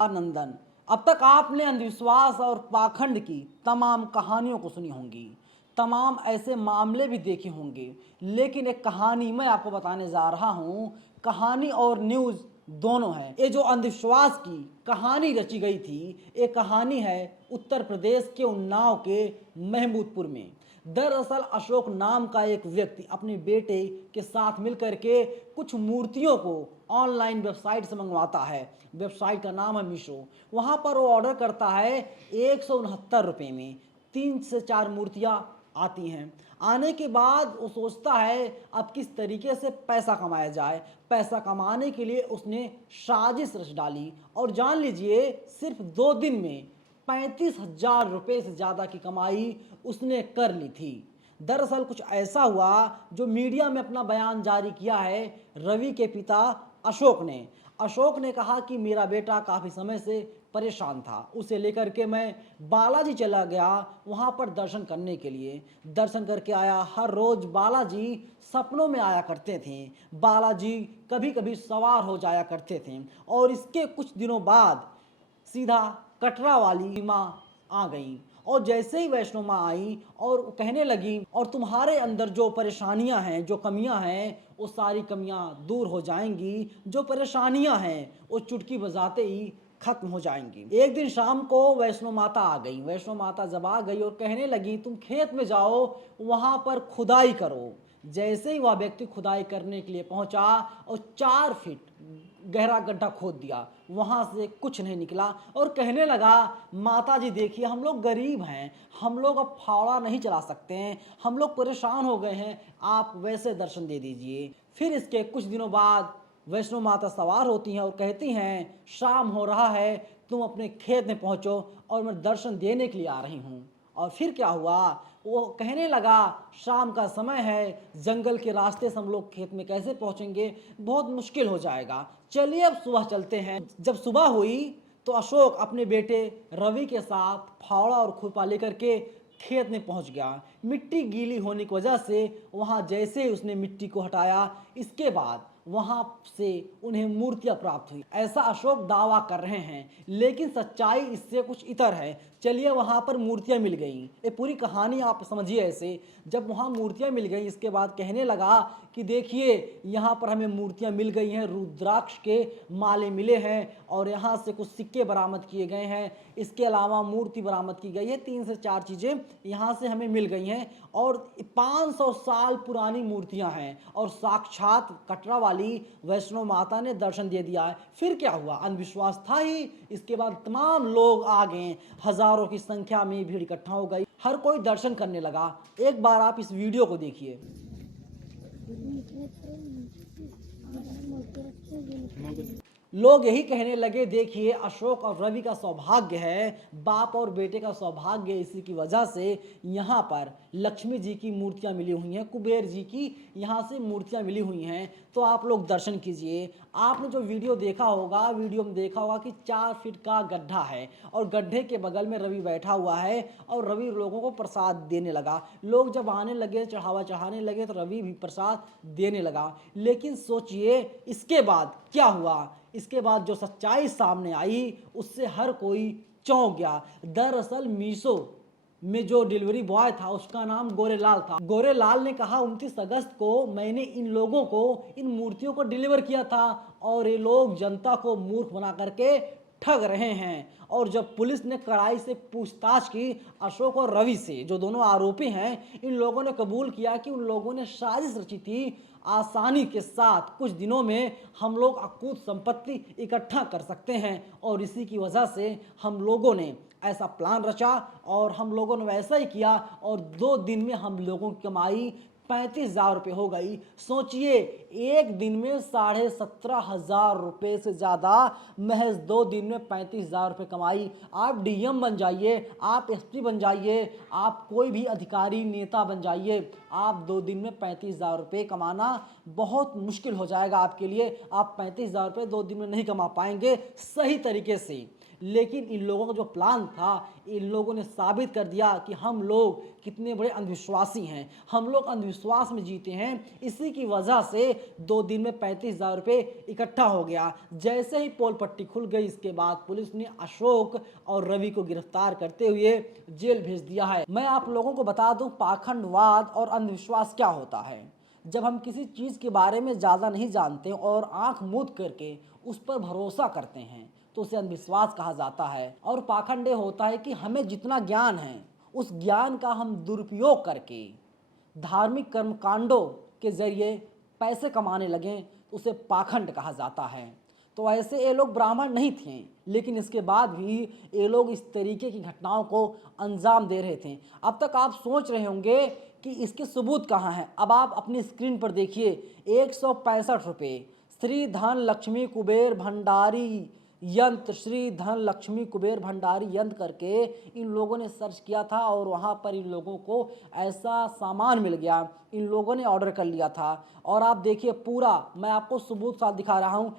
आनंदन। अब तक आपने अंधविश्वास और पाखंड की तमाम कहानियों को सुनी होंगी, तमाम ऐसे मामले भी देखे होंगे, लेकिन एक कहानी मैं आपको बताने जा रहा हूँ। कहानी और न्यूज़ दोनों है। ये जो अंधविश्वास की कहानी रची गई थी, ये कहानी है उत्तर प्रदेश के उन्नाव के महमूदपुर में। दरअसल अशोक नाम का एक व्यक्ति अपने बेटे के साथ मिलकर के कुछ मूर्तियों को ऑनलाइन वेबसाइट से मंगवाता है। वेबसाइट का नाम है मीशो। वहाँ पर वो ऑर्डर करता है 169 रुपये में 3 से 4 मूर्तियाँ आती हैं। आने के बाद वो सोचता है अब किस तरीके से पैसा कमाया जाए। पैसा कमाने के लिए उसने साजिश रच डाली और जान लीजिए सिर्फ 2 दिन में 35,000 रुपये से ज़्यादा की कमाई उसने कर ली थी। दरअसल कुछ ऐसा हुआ जो मीडिया में अपना बयान जारी किया है रवि के पिता अशोक ने कहा कि मेरा बेटा काफ़ी समय से परेशान था, उसे लेकर के मैं बालाजी चला गया वहाँ पर दर्शन करने के लिए। दर्शन करके आया। हर रोज़ बालाजी सपनों में आया करते थे। बालाजी कभी कभी सवार हो जाया करते थे। और इसके कुछ दिनों बाद सीधा कटरा वाली माँ आ गई। और जैसे ही वैष्णो माँ आई और कहने लगी और तुम्हारे अंदर जो परेशानियां हैं, जो कमियां हैं, वो सारी कमियां दूर हो जाएंगी। जो परेशानियां हैं वो चुटकी बजाते ही खत्म हो जाएंगी। एक दिन शाम को वैष्णो माता आ गई। वैष्णो माता जब आ गई और कहने लगी तुम खेत में जाओ, वहां पर खुदाई करो। जैसे ही वह व्यक्ति खुदाई करने के लिए पहुंचा और 4 फीट गहरा गड्ढा खोद दिया, वहां से कुछ नहीं निकला और कहने लगा माता जी देखिए हम लोग गरीब हैं, हम लोग अब फावड़ा नहीं चला सकते हैं, हम लोग परेशान हो गए हैं, आप वैसे दर्शन दे दीजिए। फिर इसके कुछ दिनों बाद वैष्णो माता सवार होती हैं और कहती हैं शाम हो रहा है, तुम अपने खेत में पहुंचो और मैं दर्शन देने के लिए आ रही हूँ। और फिर क्या हुआ, वो कहने लगा शाम का समय है, जंगल के रास्ते से हम लोग खेत में कैसे पहुंचेंगे, बहुत मुश्किल हो जाएगा, चलिए अब सुबह चलते हैं। जब सुबह हुई तो अशोक अपने बेटे रवि के साथ फावड़ा और खुरपा लेकर के खेत में पहुंच गया। मिट्टी गीली होने की वजह से वहां जैसे ही उसने मिट्टी को हटाया, इसके बाद वहां से उन्हें मूर्तियां प्राप्त हुई, ऐसा अशोक दावा कर रहे हैं। लेकिन सच्चाई इससे कुछ इतर है। चलिए वहां पर मूर्तियां मिल गई, ये पूरी कहानी आप समझिए ऐसे। जब वहां मूर्तियां मिल गई, इसके बाद कहने लगा कि देखिए यहाँ पर हमें मूर्तियां मिल गई हैं, रुद्राक्ष के माले मिले हैं और यहाँ से कुछ सिक्के बरामद किए गए हैं, इसके अलावा मूर्ति बरामद की गई है, 3 से 4 चीज़ें यहाँ से हमें मिल गई हैं और 500 साल पुरानी मूर्तियाँ हैं और साक्षात कटरा वाली वैष्णो माता ने दर्शन दे दिया है। फिर क्या हुआ, अंधविश्वास था ही। इसके बाद तमाम लोग आ गए, हजारों की संख्या में भीड़ इकट्ठा हो गई, हर कोई दर्शन करने लगा। एक बार आप इस वीडियो को देखिए। लोग यही कहने लगे देखिए अशोक और रवि का सौभाग्य है, बाप और बेटे का सौभाग्य, इसी की वजह से यहाँ पर लक्ष्मी जी की मूर्तियाँ मिली हुई हैं, कुबेर जी की यहाँ से मूर्तियाँ मिली हुई हैं। तो आप लोग दर्शन कीजिए। आपने जो वीडियो देखा होगा, वीडियो में देखा होगा कि 4 फीट का गड्ढा है और गड्ढे के बगल में रवि बैठा हुआ है और रवि लोगों को प्रसाद देने लगा। लोग जब आने लगे, चढ़ावा चढ़ाने लगे, तो रवि भी प्रसाद देने लगा। लेकिन सोचिए इसके बाद क्या हुआ। इसके बाद जो सच्चाई सामने आई उससे हर कोई चौंक गया। दरअसल मीशो में जो डिलीवरी बॉय था उसका नाम गोरेलाल था। गोरेलाल ने कहा 29 अगस्त को मैंने इन लोगों को इन मूर्तियों को डिलीवर किया था और ये लोग जनता को मूर्ख बना करके ठग रहे हैं। और जब पुलिस ने कड़ाई से पूछताछ की अशोक और रवि से, जो दोनों आरोपी हैं, इन लोगों ने कबूल किया कि उन लोगों ने साजिश रची थी। आसानी के साथ कुछ दिनों में हम लोग अकूत संपत्ति इकट्ठा कर सकते हैं और इसी की वजह से हम लोगों ने ऐसा प्लान रचा और हम लोगों ने वैसा ही किया और 2 दिन में हम लोगों की कमाई 35,000 रुपये हो गई। सोचिए एक दिन में 17,500 रुपये से ज़्यादा, महज 2 दिन में 35,000 रुपये कमाई। आप डीएम बन जाइए, आप एसपी बन जाइए, आप कोई भी अधिकारी नेता बन जाइए, आप 2 दिन में 35,000 रुपये कमाना बहुत मुश्किल हो जाएगा आपके लिए। आप 35,000 रुपये 2 दिन में नहीं कमा पाएंगे सही तरीके से। लेकिन इन लोगों का जो प्लान था, इन लोगों ने साबित कर दिया कि हम लोग कितने बड़े अंधविश्वासी हैं। हम लोग अंधविश्वास में जीते हैं। इसी की वजह से 2 दिन में 35,000 रुपये इकट्ठा हो गया। जैसे ही पोल पट्टी खुल गई, इसके बाद पुलिस ने अशोक और रवि को गिरफ्तार करते हुए जेल भेज दिया है। मैं आप लोगों को बता दूं, पाखंडवाद और अंधविश्वास क्या होता है। जब हम किसी चीज़ के बारे में ज़्यादा नहीं जानते और आंख मूंद करके उस पर भरोसा करते हैं तो उसे अंधविश्वास कहा जाता है। और पाखंड होता है कि हमें जितना ज्ञान है उस ज्ञान का हम दुरुपयोग करके धार्मिक कर्मकांडों के जरिए पैसे कमाने लगें तो उसे पाखंड कहा जाता है। तो ऐसे ये लोग ब्राह्मण नहीं थे, लेकिन इसके बाद भी ये लोग इस तरीके की घटनाओं को अंजाम दे रहे थे। अब तक आप सोच रहे होंगे कि इसके सबूत कहाँ हैं। अब आप अपनी स्क्रीन पर देखिए, 165 रुपये श्री धन लक्ष्मी कुबेर भंडारी यंत्र, श्री धन लक्ष्मी कुबेर भंडारी यंत्र करके इन लोगों ने सर्च किया था और वहाँ पर इन लोगों को ऐसा सामान मिल गया। इन लोगों ने ऑर्डर कर लिया था। और आप देखिए पूरा, मैं आपको सबूत साथ दिखा रहा हूँ,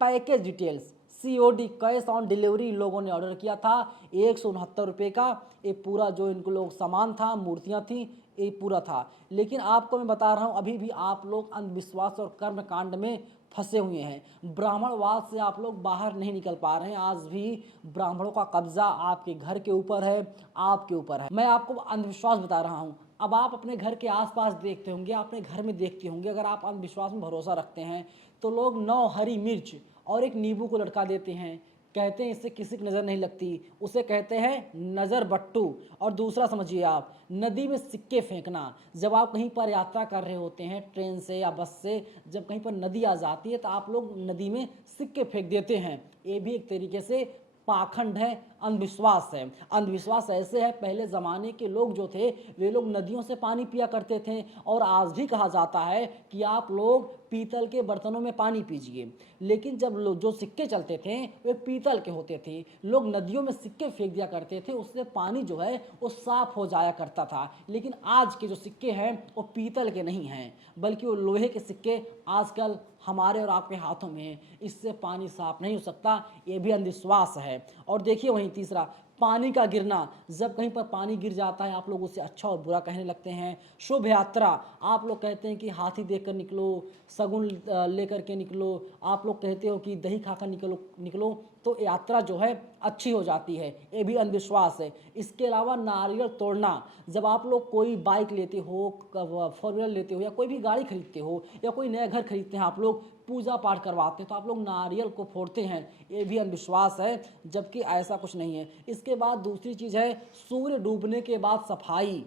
package details, COD cash on delivery इन लोगों ने ऑर्डर किया था 169 रुपये का। ये पूरा जो इनको लोग सामान था, मूर्तियाँ थी, ये पूरा था। लेकिन आपको मैं बता रहा हूँ, अभी भी आप लोग अंधविश्वास और कर्म कांड में फंसे हुए हैं। ब्राह्मणवाद से आप लोग बाहर नहीं निकल पा रहे हैं। आज भी ब्राह्मणों का कब्जा आपके घर के ऊपर है, आपके ऊपर है। मैं आपको अंधविश्वास बता रहा हूँ। अब आप अपने घर के आसपास देखते होंगे, अपने घर में देखते होंगे, अगर आप अंधविश्वास में भरोसा रखते हैं तो लोग 9 हरी मिर्च और एक नींबू को लटका देते हैं, कहते हैं इससे किसी की नज़र नहीं लगती, उसे कहते हैं नज़र बट्टू। और दूसरा समझिए आप, नदी में सिक्के फेंकना। जब आप कहीं पर यात्रा कर रहे होते हैं ट्रेन से या बस से, जब कहीं पर नदी आ जाती है तो आप लोग नदी में सिक्के फेंक देते हैं। ये भी एक तरीके से पाखंड है, अंधविश्वास है। अंधविश्वास ऐसे है, पहले ज़माने के लोग जो थे वे लोग नदियों से पानी पिया करते थे। और आज भी कहा जाता है कि आप लोग पीतल के बर्तनों में पानी पीजिए। लेकिन जब लोग जो सिक्के चलते थे वे पीतल के होते थे, लोग नदियों में सिक्के फेंक दिया करते थे, उससे पानी जो है वो साफ हो जाया करता था। लेकिन आज के जो सिक्के हैं वो पीतल के नहीं हैं, बल्कि वो लोहे के सिक्के आजकल हमारे और आपके हाथों में है। इससे पानी साफ नहीं हो सकता, ये भी अंधविश्वास है। और देखिए वहीं तीसरा, पानी का गिरना। जब कहीं पर पानी गिर जाता है आप लोग उसे अच्छा और बुरा कहने लगते हैं। शुभ यात्रा, आप लोग कहते हैं कि हाथी देखकर निकलो, शगुन लेकर के निकलो, आप लोग कहते हो कि दही खाकर निकलो तो यात्रा जो है अच्छी हो जाती है, ये भी अंधविश्वास है। इसके अलावा नारियल तोड़ना। जब आप लोग कोई बाइक लेते हो, 4 व्हीलर लेते हो या कोई भी गाड़ी खरीदते हो या कोई नया घर खरीदते हैं, आप लोग पूजा पाठ करवाते हैं तो आप लोग नारियल को फोड़ते हैं, ये भी अंधविश्वास है, जबकि ऐसा कुछ नहीं है। इसके बाद दूसरी चीज़ है सूर्य डूबने के बाद सफाई।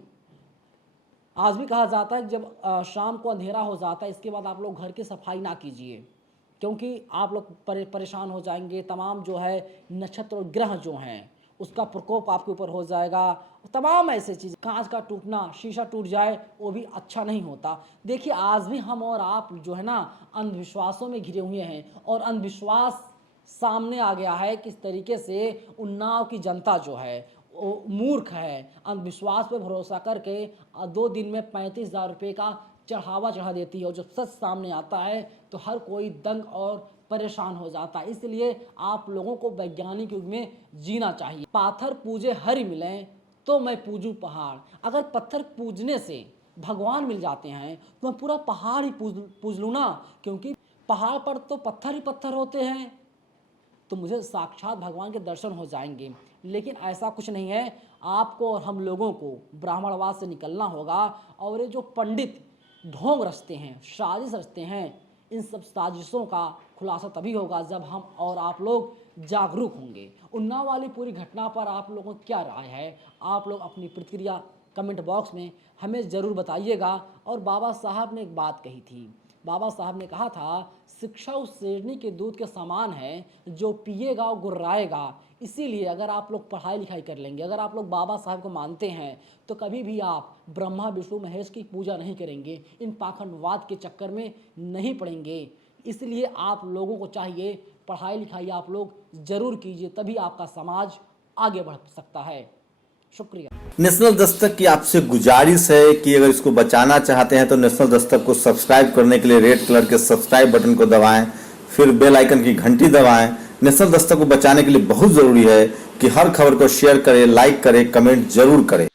आज भी कहा जाता है जब शाम को अंधेरा हो जाता है इसके बाद आप लोग घर की सफाई ना कीजिए, क्योंकि आप लोग परेशान हो जाएंगे। तमाम जो है नक्षत्र और ग्रह जो हैं उसका प्रकोप आपके ऊपर हो जाएगा। तमाम ऐसे चीज़, कांच का टूटना, शीशा टूट जाए, वो भी अच्छा नहीं होता। देखिए आज भी हम और आप जो है ना अंधविश्वासों में घिरे हुए हैं और अंधविश्वास सामने आ गया है। किस तरीके से उन्नाव की जनता जो है वो मूर्ख है, अंधविश्वास पे भरोसा करके 2 दिन में 35,000 रुपये का चढ़ावा चढ़ा देती है। और जब सच सामने आता है तो हर कोई दंग और परेशान हो जाता है। इसलिए आप लोगों को वैज्ञानिक युग में जीना चाहिए। पाथर पूजे हरि मिलें तो मैं पूजूं पहाड़। अगर पत्थर पूजने से भगवान मिल जाते हैं तो मैं पूरा पहाड़ ही पूज लूँ ना, क्योंकि पहाड़ पर तो पत्थर ही पत्थर होते हैं, तो मुझे साक्षात भगवान के दर्शन हो जाएंगे। लेकिन ऐसा कुछ नहीं है। आपको और हम लोगों को ब्राह्मणवाद से निकलना होगा। और ये जो पंडित ढोंग रचते हैं, साजिश रचते हैं, इन सब साजिशों का खुलासा तभी होगा जब हम और आप लोग जागरूक होंगे। उन्नाव वाली पूरी घटना पर आप लोगों की क्या राय है? आप लोग अपनी प्रतिक्रिया कमेंट बॉक्स में हमें ज़रूर बताइएगा। और बाबा साहब ने एक बात कही थी, बाबा साहब ने कहा था शिक्षा उस शेरनी के दूध के समान है जो पिएगा और गुर्राएगा। इसीलिए अगर आप लोग पढ़ाई लिखाई कर लेंगे, अगर आप लोग बाबा साहब को मानते हैं तो कभी भी आप ब्रह्मा विष्णु महेश की पूजा नहीं करेंगे, इन पाखंडवाद के चक्कर में नहीं पड़ेंगे। इसलिए आप लोगों को चाहिए पढ़ाई लिखाई आप लोग ज़रूर कीजिए, तभी आपका समाज आगे बढ़ सकता है। शुक्रिया। नेशनल दस्तक की आपसे गुजारिश है कि अगर इसको बचाना चाहते हैं तो नेशनल दस्तक को सब्सक्राइब करने के लिए रेड कलर के सब्सक्राइब बटन को दबाएं, फिर बेल आइकन की घंटी दबाएं, नेशनल दस्तक को बचाने के लिए बहुत जरूरी है कि हर खबर को शेयर करें, लाइक करें, कमेंट जरूर करें।